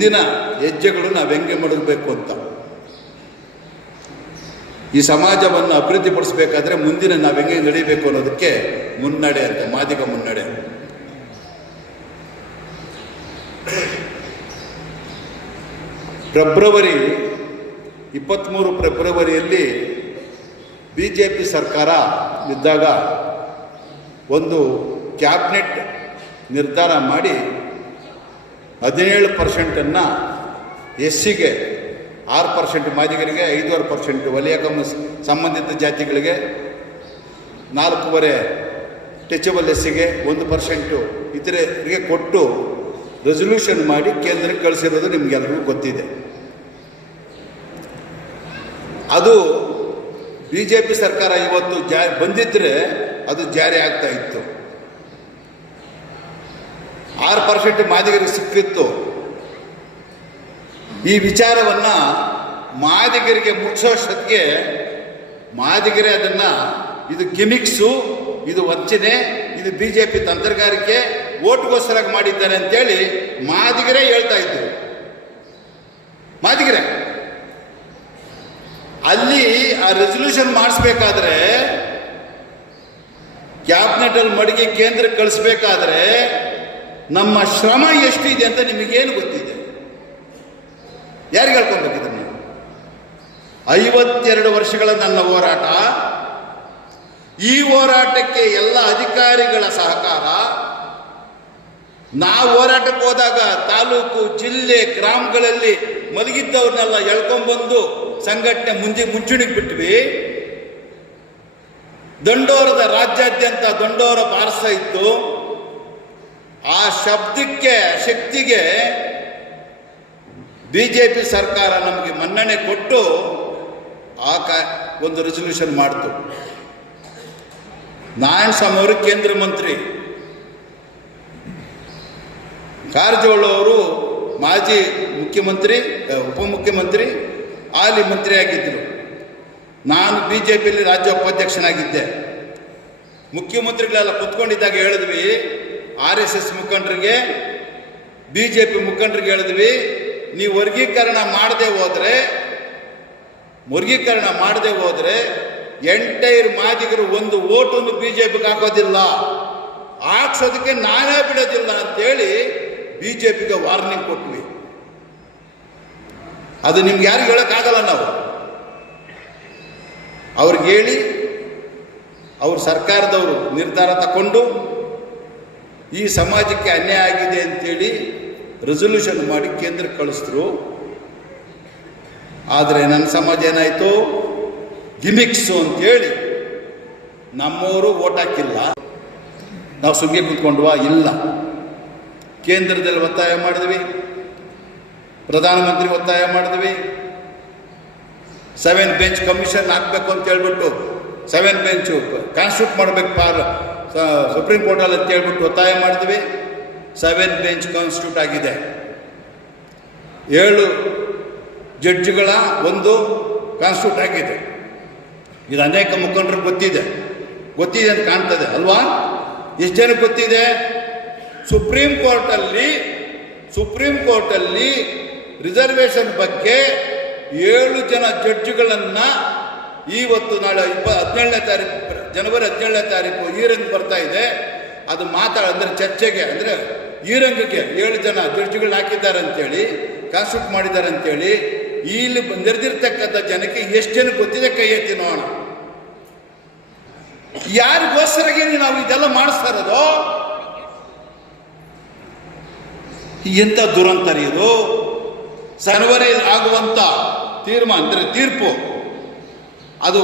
ಮುಂದಿನ ಹೆಜ್ಜೆಗಳು ನಾವು ಹೆಂಗೆ ಮಾಡಬೇಕು ಅಂತ. ಈ ಸಮಾಜವನ್ನು ಅಭಿವೃದ್ಧಿಪಡಿಸಬೇಕಾದ್ರೆ ಮುಂದಿನ ನಾವು ಹೆಂಗೆ ನಡೀಬೇಕು ಅನ್ನೋದಕ್ಕೆ ಮುನ್ನಡೆ ಅಂತ, ಮಾದಿಗ ಮುನ್ನಡೆ. ಫೆಬ್ರವರಿ ಇಪ್ಪತ್ತ್ಮೂರು ಫೆಬ್ರವರಿಯಲ್ಲಿ ಬಿ ಜೆ ಪಿ ಸರ್ಕಾರ ಇದ್ದಾಗ ಒಂದು ಕ್ಯಾಬಿನೆಟ್ ನಿರ್ಧಾರ ಮಾಡಿ ಹದಿನೇಳು ಪರ್ಸೆಂಟನ್ನು ಎಸ್ ಸಿಗೆ ಆರು ಪರ್ಸೆಂಟ್ ಮಾದಿಗರಿಗೆ, ಐದೂವರೆ ಪರ್ಸೆಂಟ್ ವಲಯ ಕಮ್ಮ ಸಂಬಂಧಿತ ಜಾತಿಗಳಿಗೆ, ನಾಲ್ಕೂವರೆ ಟಚಬಲ್ ಎಸ್ಸಿಗೆ, ಒಂದು ಪರ್ಸೆಂಟು ಇತರರಿಗೆ ಕೊಟ್ಟು ರೆಸೊಲ್ಯೂಷನ್ ಮಾಡಿ ಕೇಂದ್ರಕ್ಕೆ ಕಳಿಸಿರೋದು ನಿಮಗೆಲ್ಲರಿಗೂ ಗೊತ್ತಿದೆ. ಅದು ಬಿ ಜೆ ಪಿ ಸರ್ಕಾರ ಇವತ್ತು ಜಾ ಬಂದಿದ್ದರೆ ಅದು ಜಾರಿ ಆಗ್ತಾ ಇತ್ತು. ಆರು ಪರ್ಸೆಂಟ್ ಮಾದಿಗರಿಗೆ ಸಿಕ್ಕಿತ್ತು. ಈ ವಿಚಾರವನ್ನು ಮಾದಿಗರಿಗೆ ಮುಗಿಸೋಷ್ಟೊತ್ತಿಗೆ ಮಾದಿಗರೇ ಅದನ್ನು ಇದು ಗಿಮಿಕ್ಸು, ಇದು ವಂಚನೆ, ಇದು ಬಿ ಜೆ ಪಿ ತಂತ್ರಗಾರಿಕೆ ಓಟ್ಗೋಸ್ಕರ ಮಾಡಿದ್ದಾರೆ ಅಂತೇಳಿ ಮಾದಿಗರೇ ಹೇಳ್ತಾ ಇದ್ರು. ಮಾದಿಗರೇ, ಅಲ್ಲಿ ಆ ರೆಸೊಲ್ಯೂಷನ್ ಮಾಡಿಸ್ಬೇಕಾದ್ರೆ ಕ್ಯಾಬಿನೆಟಲ್ಲಿ ಮಡಿಗೆ ಕೇಂದ್ರಕ್ಕೆ ಕಳಿಸ್ಬೇಕಾದ್ರೆ ನಮ್ಮ ಶ್ರಮ ಎಷ್ಟಿದೆ ಅಂತ ನಿಮಗೇನು ಗೊತ್ತಿದೆ? ಯಾರಿಗೆ ಹೇಳ್ಕೊಬೇಕಿದ್ರೆ ನೀವು? ಐವತ್ತೆರಡು ವರ್ಷಗಳ ನನ್ನ ಹೋರಾಟ, ಈ ಹೋರಾಟಕ್ಕೆ ಎಲ್ಲ ಅಧಿಕಾರಿಗಳ ಸಹಕಾರ. ನಾವು ಹೋರಾಟಕ್ಕೆ ಹೋದಾಗ ತಾಲೂಕು, ಜಿಲ್ಲೆ, ಗ್ರಾಮಗಳಲ್ಲಿ ಮಲಗಿದ್ದವ್ರನ್ನೆಲ್ಲ ಎಳ್ಕೊಂಬಂದು ಸಂಘಟನೆ ಮುಂಜಿ ಮುಂಚೂಣಿಗೆ ಬಿಟ್ವಿ. ದಂಡೋರದ ರಾಜ್ಯಾದ್ಯಂತ ದಂಡೋರ ಬಾರಿಸ್ತಾ ಇತ್ತು. ಆ ಶಬ್ದಕ್ಕೆ ಶಕ್ತಿಗೆ ಬಿ ಜೆ ಪಿ ಸರ್ಕಾರ ನಮಗೆ ಮನ್ನಣೆ ಕೊಟ್ಟು ಆ ಕಾ, ಒಂದು ರೆಸೊಲ್ಯೂಷನ್ ಮಾಡಿತು. ನಾರಾಯಣ ಸ್ವಾಮಿ ಅವರು ಕೇಂದ್ರ ಮಂತ್ರಿ. ಕಾರಜೋಳ ಅವರು ಮಾಜಿ ಮುಖ್ಯಮಂತ್ರಿ ಉಪಮುಖ್ಯಮಂತ್ರಿ ಆಲಿ ಮಂತ್ರಿ ಆಗಿದ್ದರು ನಾನು ಬಿ ಜೆ ಪಿಯಲ್ಲಿ ರಾಜ್ಯ ಉಪಾಧ್ಯಕ್ಷನಾಗಿದ್ದೆ ಮುಖ್ಯಮಂತ್ರಿಗಳೆಲ್ಲ ಕುತ್ಕೊಂಡಿದ್ದಾಗ ಹೇಳಿದ್ವಿ ಆರ್ ಎಸ್ ಎಸ್ ಮುಖಂಡರಿಗೆ, ಬಿ ಜೆ ಪಿ ಮುಖಂಡರಿಗೆ ಹೇಳಿದ್ವಿ, ನೀವು ವರ್ಗೀಕರಣ ಮಾಡದೆ ಹೋದರೆ, ವರ್ಗೀಕರಣ ಮಾಡದೆ ಹೋದರೆ ಎಂಟೈರ್ ಮಾದಿಗರು ಒಂದು ಓಟನ್ನು ಬಿ ಜೆ ಪಿಗೆ ಹಾಕೋದಿಲ್ಲ. ಹಾಕ್ಸೋದಕ್ಕೆ ನಾನೇ ಬಿಡೋದಿಲ್ಲ ಅಂತೇಳಿ ಬಿ ಜೆ ಪಿಗೆ ವಾರ್ನಿಂಗ್ ಕೊಟ್ವಿ. ಅದು ನಿಮ್ಗೆ ಯಾರಿಗೂ ಹೇಳೋಕ್ಕಾಗಲ್ಲ ನಾವು. ಅವ್ರಿಗೆ ಹೇಳಿ, ಅವ್ರ ಸರ್ಕಾರದವರು ನಿರ್ಧಾರ ತಗೊಂಡು ಈ ಸಮಾಜಕ್ಕೆ ಅನ್ಯಾಯ ಆಗಿದೆ ಅಂತೇಳಿ ರೆಸೊಲ್ಯೂಷನ್ ಮಾಡಿ ಕೇಂದ್ರಕ್ಕೆ ಕಳಿಸಿದ್ರು. ಆದರೆ ನನ್ನ ಸಮಾಜ ಏನಾಯಿತು? ಗಿಮಿಕ್ಸು ಅಂತೇಳಿ ನಮ್ಮವರು ಓಟ್ ಹಾಕಿಲ್ಲ. ನಾವು ಸುಮ್ಮನೆ ಕೂತ್ಕೊಂಡ್ವಾ? ಇಲ್ಲ. ಕೇಂದ್ರದಲ್ಲಿ ಒತ್ತಾಯ ಮಾಡಿದ್ವಿ. ಪ್ರಧಾನಮಂತ್ರಿ ಒತ್ತಾಯ ಮಾಡಿದ್ವಿ. ಸೆವೆನ್ ಬೆಂಚ್ ಕಮಿಷನ್ ಹಾಕಬೇಕು ಅಂತ ಹೇಳ್ಬಿಟ್ಟು ಸೆವೆನ್ ಬೆಂಚು ಕಾನ್ಸ್ಟಿಟ್ಯೂಟ್ ಮಾಡಬೇಕು ಪಾರ್. ಸುಪ್ರೀಂ ಕೋರ್ಟಲ್ಲಿ ಅಂತ ಹೇಳ್ಬಿಟ್ಟು ಒತ್ತಾಯ ಮಾಡಿದ್ವಿ. ಸೆವೆನ್ ಬೆಂಚ್ ಕಾನ್ಸ್ಟಿಟ್ಯೂಟ್ ಆಗಿದೆ. ಏಳು ಜಡ್ಜ್ಗಳ ಒಂದು ಕಾನ್ಸ್ಟಿಟ್ಯೂಟ್ ಆಗಿದೆ. ಇದು ಅನೇಕ ಮುಖಂಡರು ಗೊತ್ತಿದೆ. ಗೊತ್ತಿದೆ ಅಂತ ಕಾಣ್ತದೆ, ಅಲ್ವಾ? ಎಷ್ಟು ಜನಕ್ಕೆ ಗೊತ್ತಿದೆ? ಸುಪ್ರೀಂ ಕೋರ್ಟಲ್ಲಿ ಸುಪ್ರೀಂ ಕೋರ್ಟಲ್ಲಿ ರಿಸರ್ವೇಷನ್ ಬಗ್ಗೆ ಏಳು ಜನ ಜಡ್ಜ್ಗಳನ್ನು ಇವತ್ತು ನಾಳೆ ಇಪ್ಪ ಹದಿನೇಳನೇ ತಾರೀಕು, ಜನವರಿ ಹದಿನೇಳನೇ ತಾರೀಕು ಈರಂಗ್ ಬರ್ತಾ ಇದೆ. ಅದು ಮಾತಾಡ, ಅಂದರೆ ಚರ್ಚೆಗೆ, ಅಂದರೆ ಈರಂಗಕ್ಕೆ ಏಳು ಜನ ಜಡ್ಜ್ಗಳನ್ನ ಹಾಕಿದ್ದಾರೆ ಅಂತೇಳಿ ಕಾನ್ಸ್ಟಿಟ್ಯೂಟ್ ಮಾಡಿದ್ದಾರೆ ಅಂತೇಳಿ ಇಲ್ಲಿ ನೆರೆದಿರ್ತಕ್ಕಂಥ ಜನಕ್ಕೆ ಎಷ್ಟು ಜನ ಗೊತ್ತಿದೆ ಕೈ ಎತ್ತಿ ನೋಡೋಣ. ಯಾರಿಗೋಸ್ಕರಗೆ ನಾವು ಇದೆಲ್ಲ ಮಾಡಿಸ್ತಾ ಇರೋದು ಎಂಥ ದುರಂತರ ಇದು? ಆಗುವಂಥ ತೀರ್ಮಾನ, ಅಂದರೆ ತೀರ್ಪು. ಅದು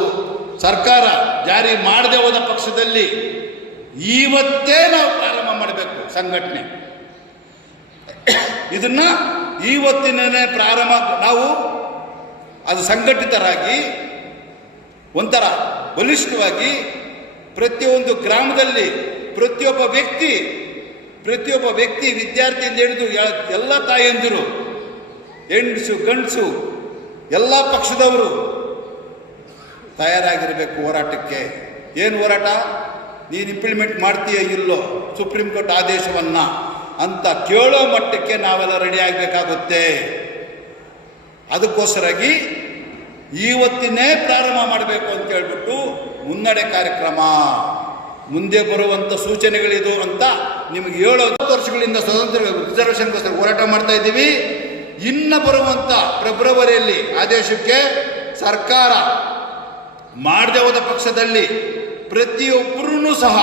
ಸರ್ಕಾರ ಜಾರಿ ಮಾಡದೆ ಹೋದ ಪಕ್ಷದಲ್ಲಿ ಇವತ್ತೇ ನಾವು ಪ್ರಾರಂಭ ಮಾಡಬೇಕು ಸಂಘಟನೆ. ಇದನ್ನ ಇವತ್ತಿನೇ ಪ್ರಾರಂಭ ನಾವು ಅದು ಸಂಘಟಿತರಾಗಿ ಒಂಥರ ಬಲಿಷ್ಠವಾಗಿ ಪ್ರತಿಯೊಂದು ಗ್ರಾಮದಲ್ಲಿ ಪ್ರತಿಯೊಬ್ಬ ವ್ಯಕ್ತಿ ಪ್ರತಿಯೊಬ್ಬ ವ್ಯಕ್ತಿ ವಿದ್ಯಾರ್ಥಿಯಿಂದ ಹಿಡಿದು ಎಲ್ಲ ತಾಯಂದಿರು, ಹೆಂಡಸು, ಗಂಡಸು, ಎಲ್ಲ ಪಕ್ಷದವರು ತಯಾರಾಗಿರಬೇಕು ಹೋರಾಟಕ್ಕೆ. ಏನು ಹೋರಾಟ? ನೀನು ಇಂಪ್ಲಿಮೆಂಟ್ ಮಾಡ್ತೀಯ ಇಲ್ಲೋ ಸುಪ್ರೀಂ ಕೋರ್ಟ್ ಆದೇಶವನ್ನು ಅಂತ ಕೇಳೋ ಮಟ್ಟಕ್ಕೆ ನಾವೆಲ್ಲ ರೆಡಿ ಆಗಬೇಕಾಗುತ್ತೆ. ಅದಕ್ಕೋಸ್ಕರಾಗಿ ಇವತ್ತಿನೇ ಪ್ರಾರಂಭ ಮಾಡಬೇಕು ಅಂತ ಹೇಳ್ಬಿಟ್ಟು ಮುನ್ನಡೆ ಕಾರ್ಯಕ್ರಮ. ಮುಂದೆ ಬರುವಂಥ ಸೂಚನೆಗಳಿದು ಅಂತ ನಿಮಗೆ ಏಳು ಹತ್ತು ವರ್ಷಗಳಿಂದ ಸ್ವತಂತ್ರ ರಿಸರ್ವೇಷನ್ಗೋಸ್ಕರ ಹೋರಾಟ ಮಾಡ್ತಾ ಇದ್ದೀವಿ. ಇನ್ನು ಬರುವಂಥ ಫೆಬ್ರವರಿಯಲ್ಲಿ ಆದೇಶಕ್ಕೆ ಸರ್ಕಾರ ಮಾಡದೆ ಪಕ್ಷದಲ್ಲಿ ಪ್ರತಿಯೊಬ್ಬರೂ ಸಹ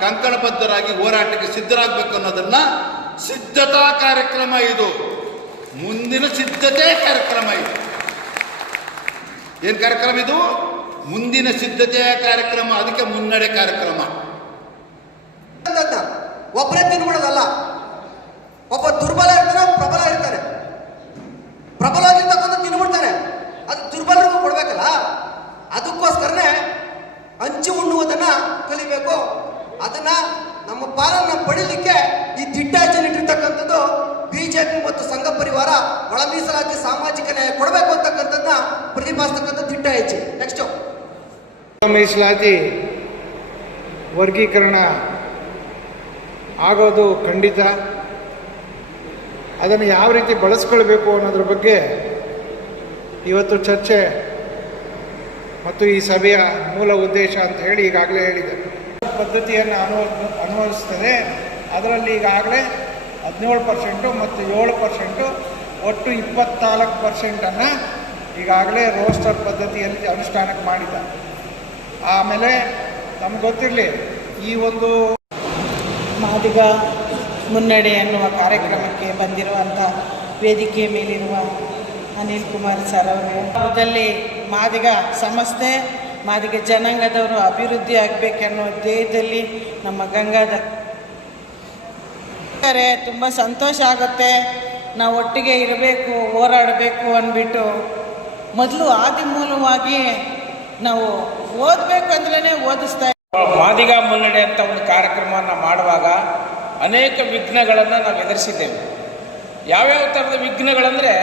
ಕಂಕಣಬದ್ಧರಾಗಿ ಹೋರಾಟಕ್ಕೆ ಸಿದ್ಧರಾಗಬೇಕು ಅನ್ನೋದನ್ನ ಸಿದ್ಧತಾ ಕಾರ್ಯಕ್ರಮ ಇದು. ಮುಂದಿನ ಸಿದ್ಧತೆ ಕಾರ್ಯಕ್ರಮ ಇದು. ಏನು ಕಾರ್ಯಕ್ರಮ ಇದು? ಮುಂದಿನ ಸಿದ್ಧತೆಯ ಕಾರ್ಯಕ್ರಮ, ಅದಕ್ಕೆ ಮುನ್ನಡೆ ಕಾರ್ಯಕ್ರಮ. ಒಬ್ಬರೇ ತಿನ್ಬಿಡೋದಲ್ಲ. ಒಬ್ಬ ದುರ್ಬಲ ಇರ್ತಾರೆ ಪ್ರಬಲ ಇರ್ತಾರೆ ಪ್ರಬಲ ಆಗಿರ್ತಕ್ಕಂಥ ತಿನ್ಬಿಡ್ತಾನೆ. ಅದು ದುರ್ಬಲರಿಗೂ ಕೊಡ್ಬೇಕಲ್ಲ? ಅದಕ್ಕೋಸ್ಕರನೇ ಹಂಚಿ ಉಣ್ಣುವುದನ್ನು ಕಲಿಬೇಕು. ಅದನ್ನ ನಮ್ಮ ಪಾಲನ್ನು ಪಡಿಲಿಕ್ಕೆ ಈ ದಿಟ್ಟ ಜೆ ಬಿಜೆಪಿ ಮತ್ತು ಸಂಘ ಪರಿವಾರ ಒಳ ಮೀಸಲಾತಿ ಸಾಮಾಜಿಕ ನ್ಯಾಯ ಕೊಡಬೇಕು ಅಂತಕ್ಕಂಥದ್ದನ್ನ ಪ್ರತಿಪಾದಿಸ್ತಕ್ಕಂಥ ದಿಟ್ಟ ಹೆಜ್ಜೆ ನೆಕ್ಸ್ಟ್ ಮೀಸಲಾತಿ ವರ್ಗೀಕರಣ ಆಗೋದು ಖಂಡಿತ. ಅದನ್ನು ಯಾವ ರೀತಿ ಬಳಸ್ಕೊಳ್ಬೇಕು ಅನ್ನೋದ್ರ ಬಗ್ಗೆ ಇವತ್ತು ಚರ್ಚೆ ಮತ್ತು ಈ ಸಭೆಯ ಮೂಲ ಉದ್ದೇಶ ಅಂತ ಹೇಳಿ ಈಗಾಗಲೇ ಹೇಳಿದೆ. ಪದ್ಧತಿಯನ್ನು ಅನುವ ಅನುವರಿಸ್ತದೆ ಅದರಲ್ಲಿ ಈಗಾಗಲೇ ಹದಿನೇಳು ಪರ್ಸೆಂಟು ಮತ್ತು ಏಳು ಪರ್ಸೆಂಟು, ಒಟ್ಟು ಇಪ್ಪತ್ತ್ನಾಲ್ಕು ಪರ್ಸೆಂಟನ್ನು ಈಗಾಗಲೇ ರೋಸ್ಟರ್ ಪದ್ಧತಿಯಲ್ಲಿ ಅನುಷ್ಠಾನಕ್ಕೆ ಮಾಡಿದ್ದಾರೆ. ಆಮೇಲೆ ನಮ್ಗೆ ಗೊತ್ತಿರಲಿ, ಈ ಒಂದು ಮಾದಿಗ ಮುನ್ನಡೆ ಎನ್ನುವ ಕಾರ್ಯಕ್ರಮಕ್ಕೆ ಬಂದಿರುವಂಥ ವೇದಿಕೆಯ ಮೇಲಿರುವ ಅನಿಲ್ ಕುಮಾರ್ ಸರ್ ಅವರು. ಅದರಲ್ಲಿ ಮಾದಿಗ ಸಂಸ್ಥೆ ಮಾದಿಗ ಜನಾಂಗದವರು ಅಭಿವೃದ್ಧಿ ಆಗಬೇಕನ್ನೋ ಧ್ಯೇಯದಲ್ಲಿ ನಮ್ಮ ಗಂಗಾಧರ್. ತುಂಬ ಸಂತೋಷ ಆಗುತ್ತೆ. ನಾವು ಒಟ್ಟಿಗೆ ಇರಬೇಕು, ಹೋರಾಡಬೇಕು ಅಂದ್ಬಿಟ್ಟು ಮೊದಲು ಆದಿ ಮೂಲವಾಗಿ ನಾವು ಓದಬೇಕು ಅಂದ್ರೇ ಓದಿಸ್ತಾ ಮಾದಿಗ ಮುನ್ನಡೆ ಅಂತ ಒಂದು ಕಾರ್ಯಕ್ರಮವನ್ನು ಮಾಡುವಾಗ ಅನೇಕ ವಿಘ್ನಗಳನ್ನು ನಾವು ಎದುರಿಸಿದ್ದೇವೆ. ಯಾವ್ಯಾವ ಥರದ ವಿಘ್ನಗಳಂದರೆ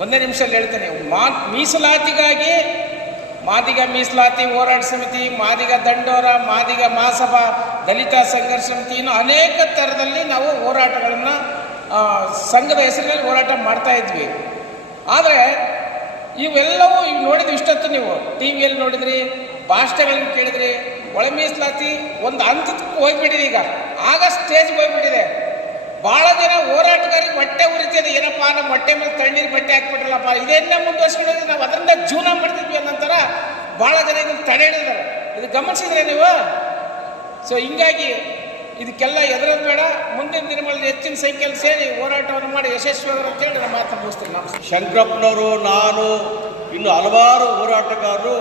ಒಂದೇ ನಿಮಿಷದಲ್ಲಿ ಹೇಳ್ತೇನೆ. ಮಾ ಮೀಸಲಾತಿಗಾಗಿ, ಮಾದಿಗ ಮೀಸಲಾತಿ ಹೋರಾಟ ಸಮಿತಿ, ಮಾದಿಗ ದಂಡೋರ, ಮಾದಿಗ ಮಹಾಸಭಾ, ದಲಿತ ಸಂಘರ್ಷ ಸಮಿತಿ ಇನ್ನು ಅನೇಕ ಥರದಲ್ಲಿ ನಾವು ಹೋರಾಟಗಳನ್ನು ಸಂಘದ ಹೆಸರಿನಲ್ಲಿ ಹೋರಾಟ ಮಾಡ್ತಾ ಇದ್ವಿ. ಆದರೆ, ಇವೆಲ್ಲವೂ ಇವು ನೋಡಿದ್ವಿ ಇಷ್ಟೊತ್ತು ನೀವು. ಟಿ ವಿಯಲ್ಲಿ ನೋಡಿದ್ರಿ ಭಾಷಣಗಳನ್ನು ಕೇಳಿದ್ರಿ, ಒಳ ಮೀಸಲಾತಿ ಒಂದು ಹಂತಕ್ಕೆ ಹೋಗ್ಬಿಟ್ಟಿದೆ ಈಗ. ಆಗ ಸ್ಟೇಜ್ಗೆ ಹೋಗ್ಬಿಟ್ಟಿದೆ. ಭಾಳ ಜನ ಹೋರಾಟಗಾರರಿಗೆ ಹೊಟ್ಟೆ ಉರಿತಿದೆ. ಏನಪ್ಪ ನಮ್ಮ ಹೊಟ್ಟೆ ಮೇಲೆ ತಣ್ಣೀರು ಬಟ್ಟೆ ಹಾಕ್ಬಿಟ್ರಲ್ಲಪ್ಪ. ಇದೆಲ್ಲ ಮುಂದುವರ್ಸ್ಕೊಂಡು ನಾವು ಅದರಿಂದ ಜೀವನ ಮಾಡ್ತಿದ್ವಿ ಅನ್ನೋಂಥರ ಬಹಳ ಜನ ಇದನ್ನು ತಡೆ ಹಿಡಿದಾರೆ ಇದು ಗಮನಿಸಿದ್ರೆ ನೀವು? ಸೊ ಹಿಂಗಾಗಿ ಇದಕ್ಕೆಲ್ಲ ಎದುರೋದು ಬೇಡ. ಮುಂದಿನ ದಿನಗಳಲ್ಲಿ ಹೆಚ್ಚಿನ ಸಂಖ್ಯೆಯಲ್ಲಿ ಸೇರಿ ಹೋರಾಟವನ್ನು ಮಾಡಿ ಯಶಸ್ವಿಯಾದರು ಅಂತೇಳಿ ನಾನು ಮಾತನ್ನು ಮುಗಿಸ್ತೀನಿ. ನಮಸ್ಕಾರ ಶಂಕರಪ್ಪನವರು, ನಾನು ಇನ್ನು ಹಲವಾರು ಹೋರಾಟಗಾರರು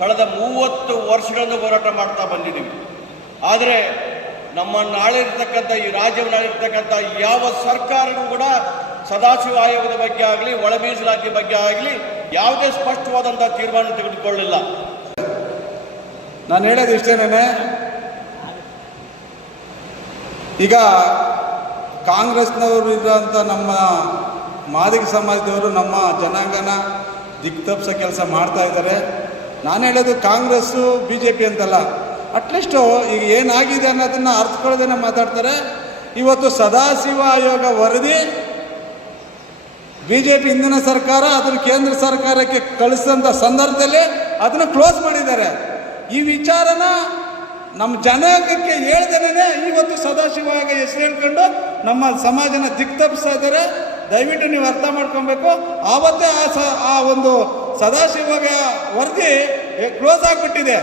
ಕಳೆದ ಮೂವತ್ತು ವರ್ಷಗಳಿಂದ ಹೋರಾಟ ಮಾಡ್ತಾ ಬಂದಿದ್ದೀವಿ. ಆದರೆ ನಮ್ಮ ನಾಳೆ ಇರ್ತಕ್ಕಂಥ ಈ ರಾಜ್ಯವನ್ನು ಯಾವ ಸರ್ಕಾರನೂ ಕೂಡ ಸದಾಶಿವ ಆಯೋಗದ ಬಗ್ಗೆ ಆಗಲಿ ಒಳ ಮೀಸಲಾತಿ ಬಗ್ಗೆ ಆಗಲಿ ಯಾವುದೇ ಸ್ಪಷ್ಟವಾದಂಥ ತೀರ್ಮಾನ ತೆಗೆದುಕೊಳ್ಳಿಲ್ಲ ನಾನು ಹೇಳೋದು ಇಷ್ಟೇನೇ ಈಗ ಕಾಂಗ್ರೆಸ್ನವರು ಇರೋಂಥ ನಮ್ಮ ಮಾದಿಗ ಸಮಾಜದವರು ನಮ್ಮ ಜನಾಂಗನ ದಿಕ್ತಪ್ಸ ಕೆಲಸ ಮಾಡ್ತಾ ಇದ್ದಾರೆ. ನಾನು ಹೇಳೋದು ಕಾಂಗ್ರೆಸ್ಸು ಬಿ ಜೆ ಪಿ ಅಂತಲ್ಲ. ಅಟ್ಲೀಸ್ಟು ಈಗ ಏನಾಗಿದೆ ಅನ್ನೋದನ್ನು ಅರ್ಥಕೊಳ್ಳೋದನ್ನ ಮಾತಾಡ್ತಾರೆ. ಇವತ್ತು ಸದಾಶಿವ ಆಯೋಗ ವರದಿ. ಬಿ ಜೆ ಪಿ ಹಿಂದಿನ ಸರ್ಕಾರ, ಅದನ್ನು ಕೇಂದ್ರ ಸರ್ಕಾರಕ್ಕೆ ಕಳಿಸಿದಂಥ ಸಂದರ್ಭದಲ್ಲಿ ಅದನ್ನು ಕ್ಲೋಸ್ ಮಾಡಿದ್ದಾರೆ. ಈ ವಿಚಾರನ ನಮ್ಮ ಜನಾಂಗಕ್ಕೆ ಹೇಳ್ದೇನೆ ಇವತ್ತು ಸದಾಶಿವಾಗ ಹೆಸರು ಹೇಳ್ಕೊಂಡು ನಮ್ಮ ಸಮಾಜನ ದಿಕ್ತಪ್ಪಿಸ್ತಾ ಇದ್ದಾರೆ. ದಯವಿಟ್ಟು ನೀವು ಅರ್ಥ ಮಾಡ್ಕೊಬೇಕು. ಆವತ್ತೇ ಆ ಸ, ಆ ಒಂದು ಸದಾಶಿವಾಗ ವರದಿ ಕ್ಲೋಸ್ ಆಗಿಬಿಟ್ಟಿದೆ.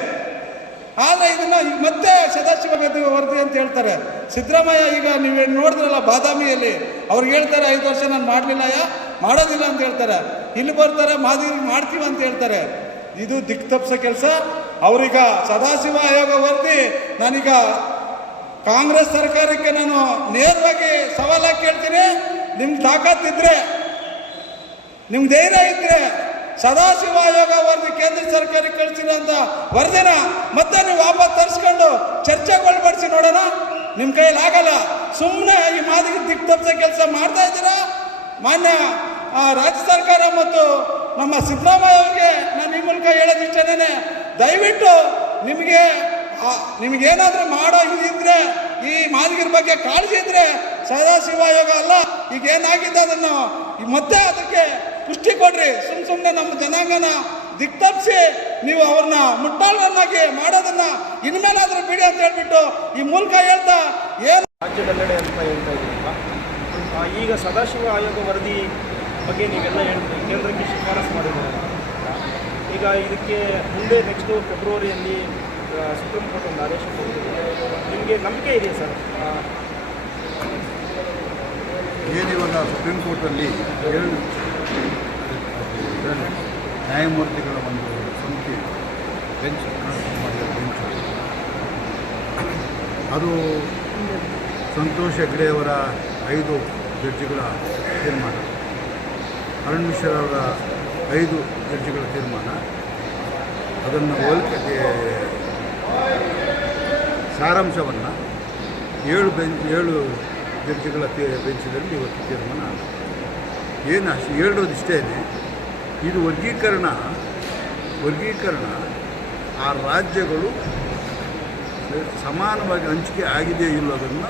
ಆದರೆ ಇದನ್ನ ಮತ್ತೆ ಸದಾಶಿವ ವರದಿ ಅಂತ ಹೇಳ್ತಾರೆ. ಸಿದ್ದರಾಮಯ್ಯ ಈಗ ನೀವು ನೋಡಿದ್ರಲ್ಲ ಬಾದಾಮಿಯಲ್ಲಿ ಅವ್ರಿಗೆ ಹೇಳ್ತಾರೆ ಐದು ವರ್ಷ ನಾನು ಮಾಡಲಿಲ್ಲ ಯಾ, ಮಾಡೋದಿಲ್ಲ ಅಂತ ಹೇಳ್ತಾರೆ. ಇಲ್ಲಿ ಬರ್ತಾರೆ, ಮಾದಿರಿ ಮಾಡ್ತೀವಿ ಅಂತ ಹೇಳ್ತಾರೆ. ಇದು ದಿಕ್ ತಪ್ಪಿಸೋ ಕೆಲಸ. ಅವ್ರೀಗ ಸದಾಶಿವ ಆಯೋಗ ವರದಿ, ನಾನೀಗ ಕಾಂಗ್ರೆಸ್ ಸರ್ಕಾರಕ್ಕೆ ನಾನು ನೇರವಾಗಿ ಸವಾಲಾಗಿ ಕೇಳ್ತೀನಿ. ನಿಮ್ಗೆ ತಾಕತ್ತಿದ್ರೆ ನಿಮ್ಗೆ ಧೈರ್ಯ ಇದ್ರೆ ಸದಾಶಿವ ಆಯೋಗ ವರದಿ ಕೇಂದ್ರ ಸರ್ಕಾರಕ್ಕೆ ಕಳಿಸಿರೋಂಥ ವರದಿನ ಮತ್ತೆ ನೀವು ವಾಪಸ್ ತರಿಸ್ಕೊಂಡು ಚರ್ಚೆಗೊಳಪಡಿಸಿ ನೋಡೋಣ. ನಿಮ್ಮ ಕೈಯಲ್ಲಿ ಆಗಲ್ಲ. ಸುಮ್ಮನೆ ಈ ಮಾದಿಗೆ ದಿಕ್ಕು ತಪ್ಪಿಸೋ ಕೆಲಸ ಮಾಡ್ತಾ ಇದ್ದೀರಾ? ಮಾನ್ಯ ರಾಜ್ಯ ಸರ್ಕಾರ ಮತ್ತು ನಮ್ಮ ಸಿದ್ದರಾಮಯ್ಯ ಅವರಿಗೆ ನಾನು ಈ ಮೂಲಕ ಹೇಳೋದು ಇಷ್ಟನೇ ದಯವಿಟ್ಟು ನಿಮಗೆ ನಿಮಗೇನಾದರೂ ಮಾಡೋ ಇದ್ರೆ, ಈ ಮಾದಿಗಿರ ಬಗ್ಗೆ ಕಾಳಜಿ ಇದ್ರೆ ಸದಾಶಿವ ಆಯೋಗ ಅಲ್ಲ. ಈಗ ಏನಾಗಿದೆ ಅದನ್ನು ಮತ್ತೆ ಅದಕ್ಕೆ ಪುಷ್ಟಿ ಕೊಡ್ರಿ. ಸುಮ್ ಸುಮ್ಮನೆ ನಮ್ಮ ಜನಾಂಗನ ದಿಕ್ತಪ್ಸಿ ನೀವು ಅವ್ರನ್ನ ಮುಟ್ಟಾಳರನ್ನಾಗಿ ಮಾಡೋದನ್ನ ಇನ್ಮೇಲಾದ್ರೂ ಬಿಡಿ ಅಂತ ಹೇಳ್ಬಿಟ್ಟು ಈ ಮೂಲಕ ಹೇಳ್ತಾ ಏನು ರಾಜ್ಯದೆಲ್ಲೆಡೆ ಅಂತ ಹೇಳ್ತಾ ಇದ್ದೀರಲ್ಲ ಈಗ ಸದಾಶಿವ ಆಯೋಗ ವರದಿ ಬಗ್ಗೆ ನೀವೆಲ್ಲ ಹೇಳ್ತೀರಿ. ಕೇಂದ್ರಕ್ಕೆ ಶಿಫಾರಸು ಮಾಡಿದ್ದಾರೆ. ಈಗ ಇದಕ್ಕೆ ಮುಂದೆ ನೆಕ್ಸ್ಟು ಫೆಬ್ರವರಿಯಲ್ಲಿ ಸುಪ್ರೀಂ ಕೋರ್ಟ್ ಒಂದು ಆದೇಶ ಕೊಡ್ತಿದೆ ನಿಮಗೆ ನಂಬಿಕೆ ಇದೆಯಾ ಸರ್? ಏನಿವಾಗ ಸುಪ್ರೀಂ ಕೋರ್ಟಲ್ಲಿ ನ್ಯಾಯಮೂರ್ತಿಗಳ ಒಂದು ಸಮಿತಿ ಬೆಂಚ್ ಮಾಡಿದ ಬೆಂಚ್. ಅದು ಸಂತೋಷ್ ಹೆಗ್ಡೆಯವರ ಐದು ಜಡ್ಜಿಗಳ ತೀರ್ಮಾನ. ಅರುಣ್ ಮಿಶ್ರ ಅವರ ಐದು ಜಡ್ಜಿಗಳ ತೀರ್ಮಾನ. ಅದನ್ನು ಹೋಲಿಕೆ ಸಾರಾಂಶವನ್ನು ಏಳು ಬೆಂಚ್, ಏಳು ಜಡ್ಜಿಗಳ ತೀ ಬೆಂಚದಲ್ಲಿ ಇವತ್ತು ತೀರ್ಮಾನ. ಆಗಿದೆ. ಏನು ಅಷ್ಟು ಇದೆ. ಇದು ವರ್ಗೀಕರಣ. ವರ್ಗೀಕರಣ ಆ ರಾಜ್ಯಗಳು ಸಮಾನವಾಗಿ ಹಂಚಿಕೆ ಆಗಿದೆ ಇಲ್ಲೋದನ್ನು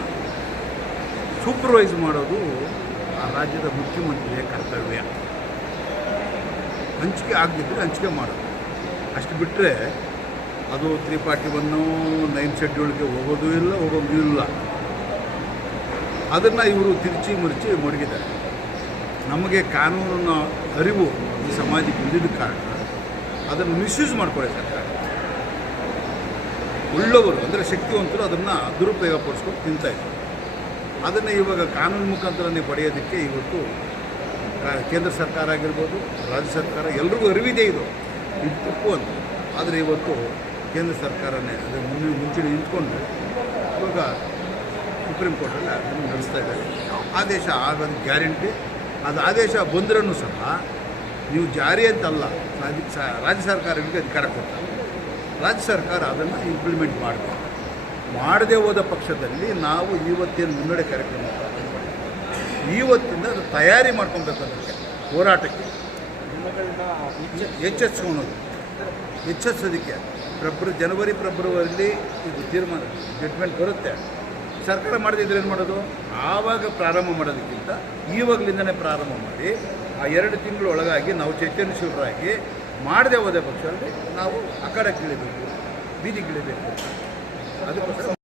ಸೂಪರ್ವೈಸ್ ಮಾಡೋದು ಆ ರಾಜ್ಯದ ಮುಖ್ಯಮಂತ್ರಿಯ ಕರ್ತವ್ಯ. ಹಂಚಿಕೆ ಆಗದಿದ್ದರೆ ಹಂಚಿಕೆ ಮಾಡೋದು. ಅಷ್ಟು ಬಿಟ್ಟರೆ ಅದು ತ್ರೀ ನೈನ್ ಶೆಡ್ಯೂಲ್ಗೆ ಹೋಗೋದು ಇಲ್ಲ ಹೋಗೋದು ಇಲ್ಲ. ಅದನ್ನು ಇವರು ತಿರುಚಿ ಮುರುಚಿ ಮಡಗಿದ್ದಾರೆ. ನಮಗೆ ಕಾನೂನಿನ ಅರಿವು ಈ ಸಮಾಜಕ್ಕೆ ಇಲ್ಲದ ಕಾರಣ ಅದನ್ನು ಮಿಸ್ಯೂಸ್ ಮಾಡ್ಕೊಳ್ಳಿ ಸರ್ಕಾರ. ಉಳ್ಳವರು ಅಂದರೆ ಶಕ್ತಿವಂತರು ಅದನ್ನು ದುರುಪಯೋಗ ಪಡಿಸ್ಕೊಂಡು ತಿಂತಾಯಿದ್ರು ಅದನ್ನು ಇವಾಗ ಕಾನೂನು ಮುಖಾಂತರನೇ ಪಡೆಯೋದಕ್ಕೆ ಇವತ್ತು ಕೇಂದ್ರ ಸರ್ಕಾರ ಆಗಿರ್ಬೋದು, ರಾಜ್ಯ ಸರ್ಕಾರ, ಎಲ್ರಿಗೂ ಅರಿವಿದೆ ಇದು. ಇದು ತಪ್ಪು ಅಂತ. ಆದರೆ ಇವತ್ತು ಕೇಂದ್ರ ಸರ್ಕಾರನೇ ಅದು ಮುನ್ನ ಮುಂಚೂಣಿ ನಿಂತ್ಕೊಂಡು ಇವಾಗ ಸುಪ್ರೀಂ ಕೋರ್ಟಲ್ಲಿ ಅದನ್ನು ನಡೆಸ್ತಾ ಇದ್ದಾರೆ. ಆದೇಶ ಆಗೋದು ಗ್ಯಾರಂಟಿ ಅದು ಆದೇಶ ಬಂದ್ರೂ ಸಹ ನೀವು ಜಾರಿ ಅಂತಲ್ಲ, ರಾಜ್ಯ ಸರ್ಕಾರಗಳಿಗೆ ಅಧಿಕಾರ ಕೊಡ್ತಾರೆ ರಾಜ್ಯ ಸರ್ಕಾರ ಅದನ್ನು ಇಂಪ್ಲಿಮೆಂಟ್ ಮಾಡಬೇಕು. ಮಾಡದೇ ಹೋದ ಪಕ್ಷದಲ್ಲಿ ನಾವು ಇವತ್ತೇನು ಮುನ್ನಡೆ ಕಾರ್ಯಕ್ರಮ ಇವತ್ತಿಂದ ಅದು ತಯಾರಿ ಮಾಡ್ಕೊಬೇಕು ಅದಕ್ಕೆ ಹೋರಾಟಕ್ಕೆ ಎಚ್ಚೆತ್ಸ್ಕೊಳೋದು ಎಚ್ಚೆತ್ಸೋದಕ್ಕೆ. ಫೆಬ್ರವರಿ ಜನವರಿ, ಫೆಬ್ರವರಿಲಿ ಇದು ತೀರ್ಮಾನ ಜಡ್ಮೆಂಟ್ ಬರುತ್ತೆ. ಸರ್ಕಾರ ಮಾಡದಿದ್ರೆ ಏನು ಮಾಡೋದು? ಆವಾಗ ಪ್ರಾರಂಭ ಮಾಡೋದಕ್ಕಿಂತ ಈವಾಗಲಿಂದನೇ ಪ್ರಾರಂಭ ಮಾಡಿ, ಆ ಎರಡು ತಿಂಗಳೊಳಗಾಗಿ ನಾವು ಚೈತನ್ಯಶೀಲರಾಗಿ ಮಾಡದೆ ಹೋದ ಪಕ್ಷದಲ್ಲಿ ನಾವು ಅಖಾಡಕ್ಕಿಳಿಬೇಕು ಬೀದಿಗಿಳಿಬೇಕು ಅದಕ್ಕೋಸ್ಕರ